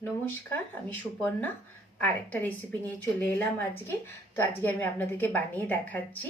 নমস্কার, আমি সুপর্ণা আর একটা রেসিপি নিয়ে চলে এলাম আজকে। তো আজকে আমি আপনাদেরকে বানিয়ে দেখাচ্ছি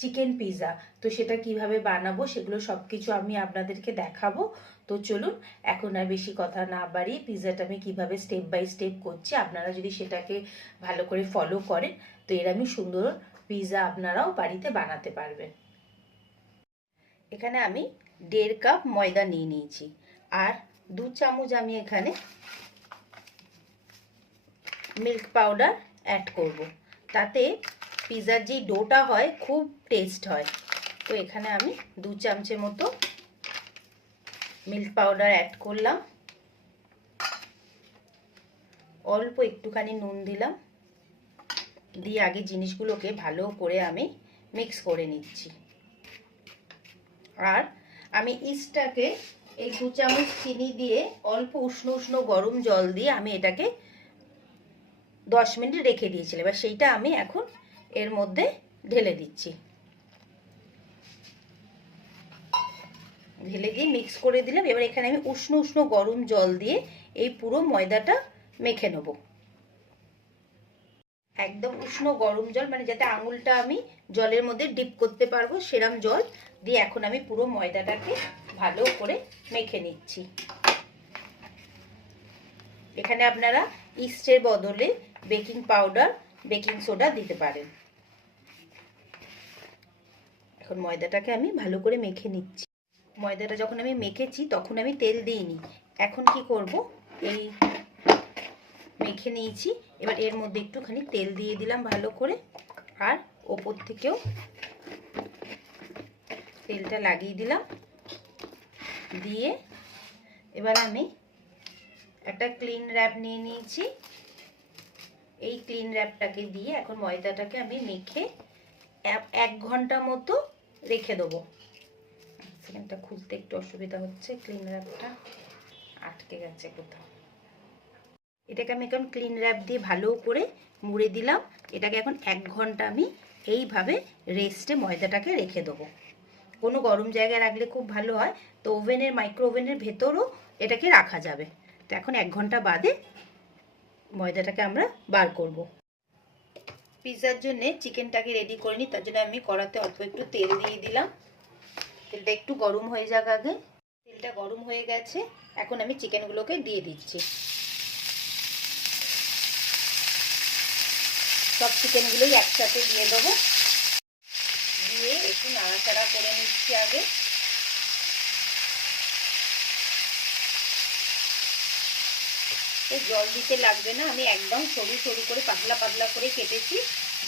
চিকেন পিৎজা। তো সেটা কিভাবে বানাবো সেগুলো সব কিছু আমি আপনাদেরকে দেখাবো। তো চলুন, এখন আর বেশি কথা না বাড়িয়ে পিৎজাটা আমি কিভাবে স্টেপ বাই স্টেপ করছি, আপনারা যদি সেটাকে ভালো করে ফলো করেন তো এরকমই সুন্দর পিৎজা আপনারাও বাড়িতে বানাতে পারবেন। এখানে আমি 1.5 কাপ ময়দা নিয়ে নিয়েছি আর 2 চামচ আমি এখানে মিল্ক পাউডার অ্যাড করব, তাতে পিৎজার যে ডোটা হয় খুব টেস্ট হয়। তো এখানে আমি 2 চামচের মতো মিল্ক পাউডার অ্যাড করলাম, অল্প একটুখানি নুন দিলাম, দিয়ে আগে জিনিসগুলোকে ভালো করে আমি মিক্স করে নিচ্ছি। আর আমি ইস্টটাকে এই 2 চামচ চিনি দিয়ে অল্প উষ্ণ উষ্ণ গরম জল দিয়ে আমি এটাকে 10 মিনিট রেখে দিয়েছিলাম। এবার সেইটা আমি এখন এর মধ্যে ঢেলে দিচ্ছি। ঢেলে দিয়ে মিক্স করে দিলাম। এবার এখানে আমি উষ্ণ উষ্ণ গরম জল দিয়ে এই পুরো ময়দাটা মেখে নেব। একদম উষ্ণ গরম জল, মানে যাতে আঙুলটা আমি জলের মধ্যে ডিপ করতে পারবো সেরম জল দিয়ে এখন আমি পুরো ময়দাটাকে ভালো করে মেখে নিচ্ছি। এখানে আপনারা ইস্টের বদলে বেকিং পাউডার, বেকিং সোডা দিতে পারেন। এখন ময়দাটাকে আমি ভালো করে মেখে নিচ্ছি। ময়দাটা যখন আমি মেখেছি তখন আমি তেল দিইনি। এখন কি করব, এই মেখে নিয়েছি, এবার এর মধ্যে একটুখানি তেল দিয়ে দিলাম ভালো করে, আর ওপর থেকেও তেলটা লাগিয়ে দিলাম। দিয়ে এবার আমি একটা ক্লিন র্যাপ নিয়ে নিয়েছি। এই ক্লিন র্যাপটাকে দিয়ে এখন ময়দাটাকে আমি মেখে 1 ঘন্টা মতো রেখে দেবো। সেখানটা খুলতে একটু অসুবিধা হচ্ছে, ক্লিন র্যাপটা আটকে গেছে কোথাও। এটাকে আমি এখন ক্লিন র্যাপ দিয়ে ভালো করে মুড়ে দিলাম। এটাকে এখন 1 ঘন্টা আমি এইভাবে রেস্টে ময়দাটাকে রেখে দেবো। কোনো গরম জায়গায় রাখলে খুব ভালো হয়, তো ওভেনের, মাইক্রো ওভেনের ভেতরও এটাকে রাখা যাবে। তো এখন 1 ঘন্টা বাদে ময়দাটাকে আমরা বার করব। পিৎজার জন্য চিকেনটাকে রেডি করে নিই, তার জন্য আমি কড়াতে অল্প একটু তেল দিয়ে দিলাম। তেলটা একটু গরম হয়ে যাক আগে। তেলটা গরম হয়ে গেছে, এখন আমি চিকেনগুলোকে দিয়ে দিচ্ছি। সব চিকেনগুলোই একসাথে দিয়ে দেবো, দিয়ে একটু নাড়াচাড়া করে নিচ্ছি আগে। জল দিতে লাগবে না, আমি একদম সরু সরু করে পাতলা পাতলা করে কেটেছি,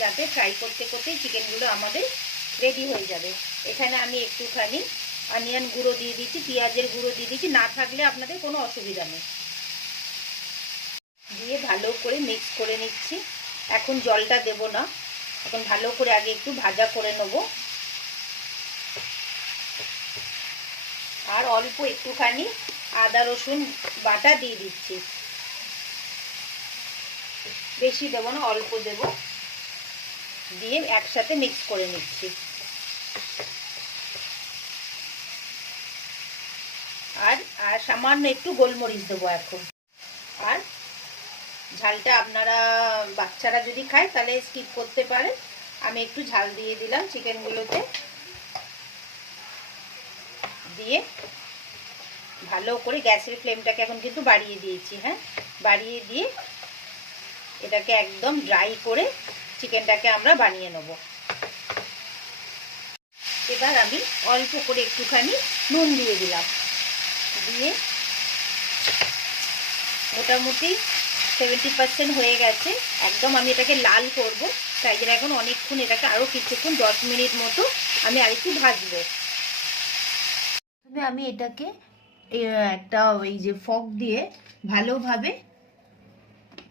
যাতে ফ্রাই করতে করতে চিকেনগুলো আমাদের রেডি হয়ে যাবে। এখানে আমি একটুখানি অনিয়ন গুঁড়ো দিয়ে দিচ্ছি, পেঁয়াজের গুঁড়ো দিয়ে দিচ্ছি, না থাকলে আপনাদের কোনো অসুবিধা নেই। দিয়ে ভালো করে মিক্স করে নিচ্ছি। এখন জলটা দেব না, এখন ভালো করে আগে একটু ভাজা করে নেব। আর অল্প একটুখানি আদা রসুন বাটা দিয়ে দিচ্ছি, বেশি দেব না, অল্প দেব। দিয়ে একসাথে মিক্স করে নিচ্ছি। আর আর সামান্য একটু গোলমরিচ দেবো এখন। আর ঝালটা আপনারা, বাচ্চারা যদি খায় তাহলে স্কিপ করতে পারে, আমি একটু ঝাল দিয়ে দিলাম চিকেনগুলোতে। দিয়ে ভালো করে গ্যাসের ফ্লেমটাকে এখন কিন্তু বাড়িয়ে দিয়েছি, হ্যাঁ, বাড়িয়ে দিয়ে এটাকে একদম ড্রাই করে চিকেনটাকে আমরা বানিয়ে নেব। এবার আমি অল্প করে একটুখানি নুন দিয়ে দিলাম, দিয়ে মোটামুটি 70% হয়ে গেছে। একদম আমি এটাকে লাল করব, তাই জন্য এখন অনেকক্ষণ এটাকে আরও কিছুক্ষণ 10 মিনিট মতো আমি আরেকটু ভাজবো। আমি এটাকে একটা ওই যে ফর্ক দিয়ে ভালোভাবে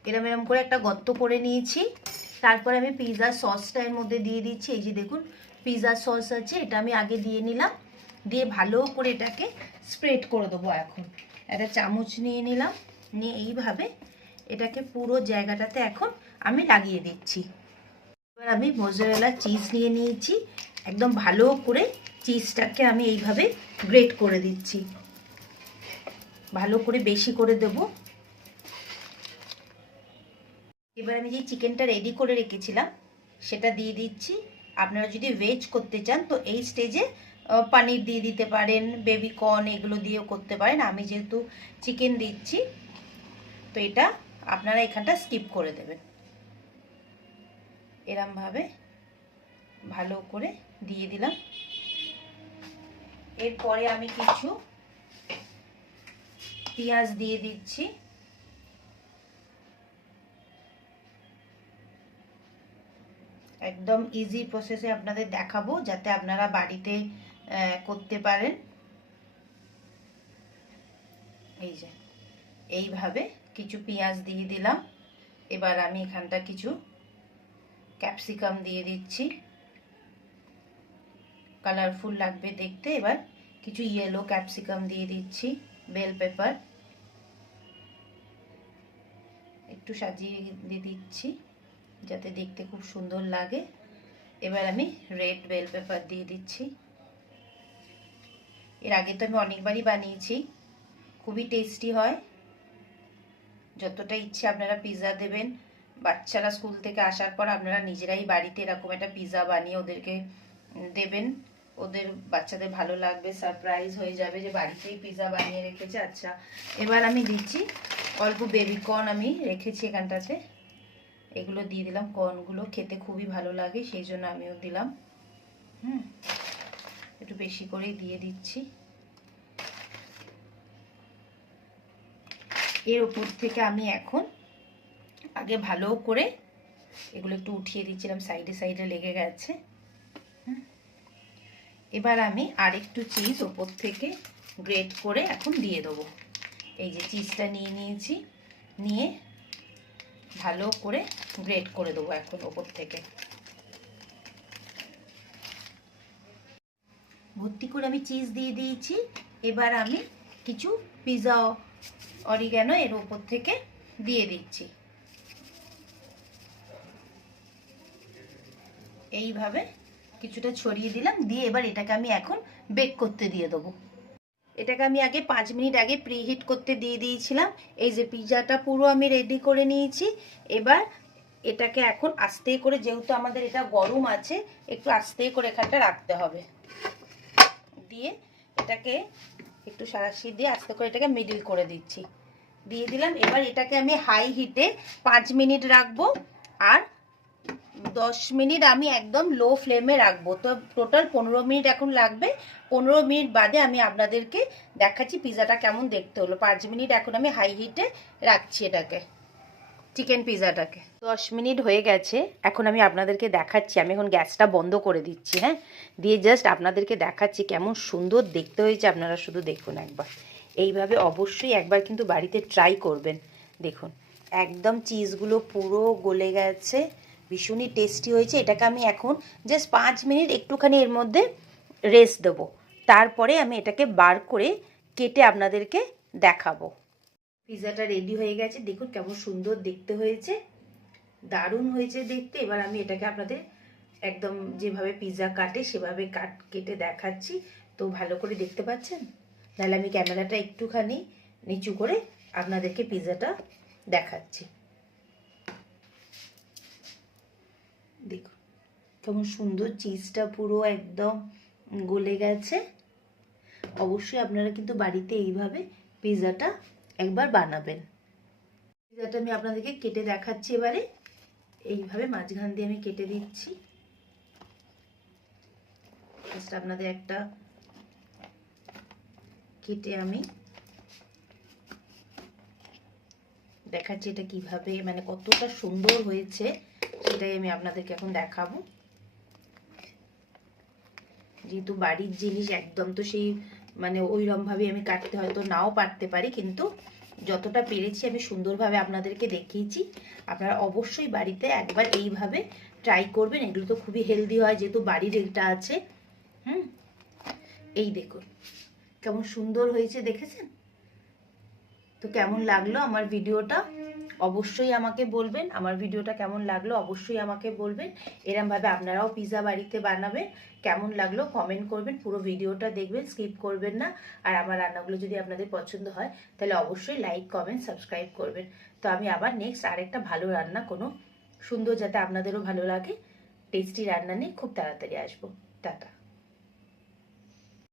এরম এরম করে একটা গর্ত করে নিয়েছি। তারপরে আমি পিৎজা সসটা এর মধ্যে দিয়ে দিচ্ছি। এই যে দেখুন পিৎজা সস আছে, এটা আমি আগে দিয়ে নিলাম, দিয়ে ভালো করে এটাকে স্প্রেড করে দেবো। এখন একটা চামচ নিয়ে নিলাম, নিয়ে এইভাবে এটাকে পুরো জায়গাটাতে এখন আমি লাগিয়ে দিচ্ছি। এবার আমি মোজারেলা চিজ নিয়ে নিয়েছি, একদম ভালো করে চিজটাকে আমি এইভাবে গ্রেট করে দিচ্ছি, ভালো করে বেশি করে দেব। এবার আমি যে চিকেনটা রেডি করে রেখেছিলাম সেটা দিয়ে দিচ্ছি। আপনারা যদি ভেজ করতে চান তো এই স্টেজে পনির দিয়ে দিতে পারেন, বেবি কর্ন এগুলো দিয়েও করতে পারেন। আমি যেহেতু চিকেন দিচ্ছি তো এটা আপনারা এখানটা স্কিপ করে দেবেন। এরমভাবে ভালো করে দিয়ে দিলাম। এরপরে আমি কিছু পেঁয়াজ দিয়ে দিচ্ছি। একদম ইজি প্রসেসে আপনাদের দেখাবো যাতে আপনারা বাড়িতে করতে পারেন। এই যে এইভাবে কিছু পেঁয়াজ দিয়ে দিলাম। এবার আমি এখানটা কিছু ক্যাপসিকাম দিয়ে দিচ্ছি, কালারফুল লাগবে দেখতে। এবার কিছু ইয়েলো ক্যাপসিকাম দিয়ে দিচ্ছি, বেল পেপার একটু সাজিয়ে দিয়ে দিচ্ছি যাতে দেখতে খুব সুন্দর লাগে। এবার আমি রেড বেল পেপার দিয়ে দিচ্ছি। এর আগে তো আমি অনেকবারই বানিয়েছি, খুবই টেস্টি হয়। যতটা ইচ্ছে আপনারা পিৎজা দেবেন। বাচ্চারা স্কুল থেকে আসার পর আপনারা নিজেরাই বাড়িতে এরকম একটা পিৎজা বানিয়ে ওদেরকে দেবেন, ওদের বাচ্চাদের ভালো লাগবে, সারপ্রাইজ হয়ে যাবে যে বাড়িতেই পিৎজা বানিয়ে রেখেছে। আচ্ছা, এবার আমি দিচ্ছি অল্প বেবি কর্ন, আমি রেখেছি এখানটাতে, এগুলো দিয়ে দিলাম। কর্নগুলো খেতে খুবই ভালো লাগে সেই জন্য আমিও দিলাম। একটু বেশি করেই দিয়ে দিচ্ছি। এর উপর থেকে আমি এখন আগে ভালো করে এগুলো একটু উঠিয়ে দিচ্ছিলাম, সাইডে সাইডে লেগে গেছে। এবার আমি আরেকটু চিজ ওপর থেকে গ্রেট করে এখন দিয়ে দেবো। এই যে চিজটা নিয়ে নিয়েছি, নিয়ে ভালো করে গ্রেট করে দেবো এখন ওপর থেকে। ভর্তি করে আমি চিজ দিয়ে দিয়েছি। এবার আমি কিছু পিৎজা অরিগ্যানো এর উপর থেকে দিয়ে দিচ্ছি। এইভাবে কিছুটা ছড়িয়ে দিলাম, দিয়ে এবার এটাকে আমি এখন বেক করতে দিয়ে দেবো। এটাকে আমি আগে 5 মিনিট আগে প্রিহিট করতে দিয়ে দিয়েছিলাম। এই যে পিৎজাটা পুরো আমি রেডি করে নিয়েছি। এবার এটাকে এখন আস্তে করে, যেহেতু আমাদের এটা গরম আছে, একটু আস্তে করে এখানটা রাখতে হবে। দিয়ে এটাকে একটু সারাশি দিয়ে আস্তে করে এটাকে মিডল করে দিচ্ছি, দিয়ে দিলাম। এবার এটাকে আমি হাই হিটে 5 মিনিট রাখবো, আর 10 মিনিট আমি একদম লো ফ্লেমে রাখবো। তো টোটাল 15 মিনিট এখন লাগবে। 15 মিনিট বাদে আমি আপনাদেরকে দেখাচ্ছি পিৎজাটা কেমন দেখতে হলো। 5 মিনিট এখন আমি হাই হিটে রাখছি এটাকে, চিকেন পিৎজাটাকে। 10 মিনিট হয়ে গেছে, এখন আমি আপনাদেরকে দেখাচ্ছি। আমি এখন গ্যাসটা বন্ধ করে দিচ্ছি, হ্যাঁ, দিয়ে জাস্ট আপনাদেরকে দেখাচ্ছি কেমন সুন্দর দেখতে হয়েছে। আপনারা শুধু দেখুন একবার, এইভাবে অবশ্যই একবার কিন্তু বাড়িতে ট্রাই করবেন। দেখুন একদম চিজগুলো পুরো গলে গেছে, ভীষণই টেস্টি হয়েছে। এটাকে আমি এখন জাস্ট 5 মিনিট একটুখানি এর মধ্যে রেস্ট দেবো, তারপরে আমি এটাকে বার করে কেটে আপনাদেরকে দেখাবো। পিৎজাটা রেডি হয়ে গেছে, দেখুন কেমন সুন্দর দেখতে হয়েছে, দারুণ হয়েছে দেখতে। এবার আমি এটাকে আপনাদের একদম যেভাবে পিৎজা কাটে সেভাবে কেটে দেখাচ্ছি। তো ভালো করে দেখতে পাচ্ছেন? তাহলে আমি ক্যামেরাটা একটুখানি নিচু করে আপনাদেরকে পিৎজাটা দেখাচ্ছি। দেখুন কেমন সুন্দর, চিজটা পুরো একদম গলে গেছে। অবশ্যই আপনারা কিন্তু বাড়িতে এইভাবে পিৎজাটা একবার বানাবেন। পিৎজাটা আমি আপনাদেরকে কেটে দেখাচ্ছি। এবারে এইভাবে মাঝখান দিয়ে আমি কেটে দিচ্ছি। জাস্ট আপনাদের একটা কেটে আমি দেখাচ্ছি এটা কিভাবে, মানে কতটা সুন্দর হয়েছে সেটাই আমি আপনাদেরকে এখন দেখাবো। যেহেতু বাড়ির জিনিস একদম তো সেই মানে ওইরকমভাবে আমি কাটতে হয়তো নাও পারতে পারি, কিন্তু যতটা পেরেছি আমি সুন্দরভাবে আপনাদেরকে দেখিয়েছি। আপনারা অবশ্যই বাড়িতে একবার এইভাবে ট্রাই করবেন। এগুলো তো খুবই হেলদি হয় যেহেতু বাড়ির এটা আছে। এই দেখুন কেমন সুন্দর হয়েছে, দেখেছেন তো? কেমন লাগলো আমার ভিডিওটা অবশ্যই আমাকে বলবেন আমার ভিডিওটা কেমন লাগলো, অবশ্যই আমাকে বলবেন। এরমভাবে আপনারাও পিৎজা বাড়িতে বানাবেন, কেমন লাগলো কমেন্ট করবেন, পুরো ভিডিওটা দেখবেন, স্কিপ করবেন না। আর আমার রান্নাগুলো যদি আপনাদের পছন্দ হয় তাহলে অবশ্যই লাইক কমেন্ট সাবস্ক্রাইব করবেন। তো আমি আবার নেক্সট আরেকটা ভালো রান্না, কোনো সুন্দর যাতে আপনাদেরও ভালো লাগে টেস্টি রান্না নিয়ে খুব তাড়াতাড়ি আসবো। টাটা।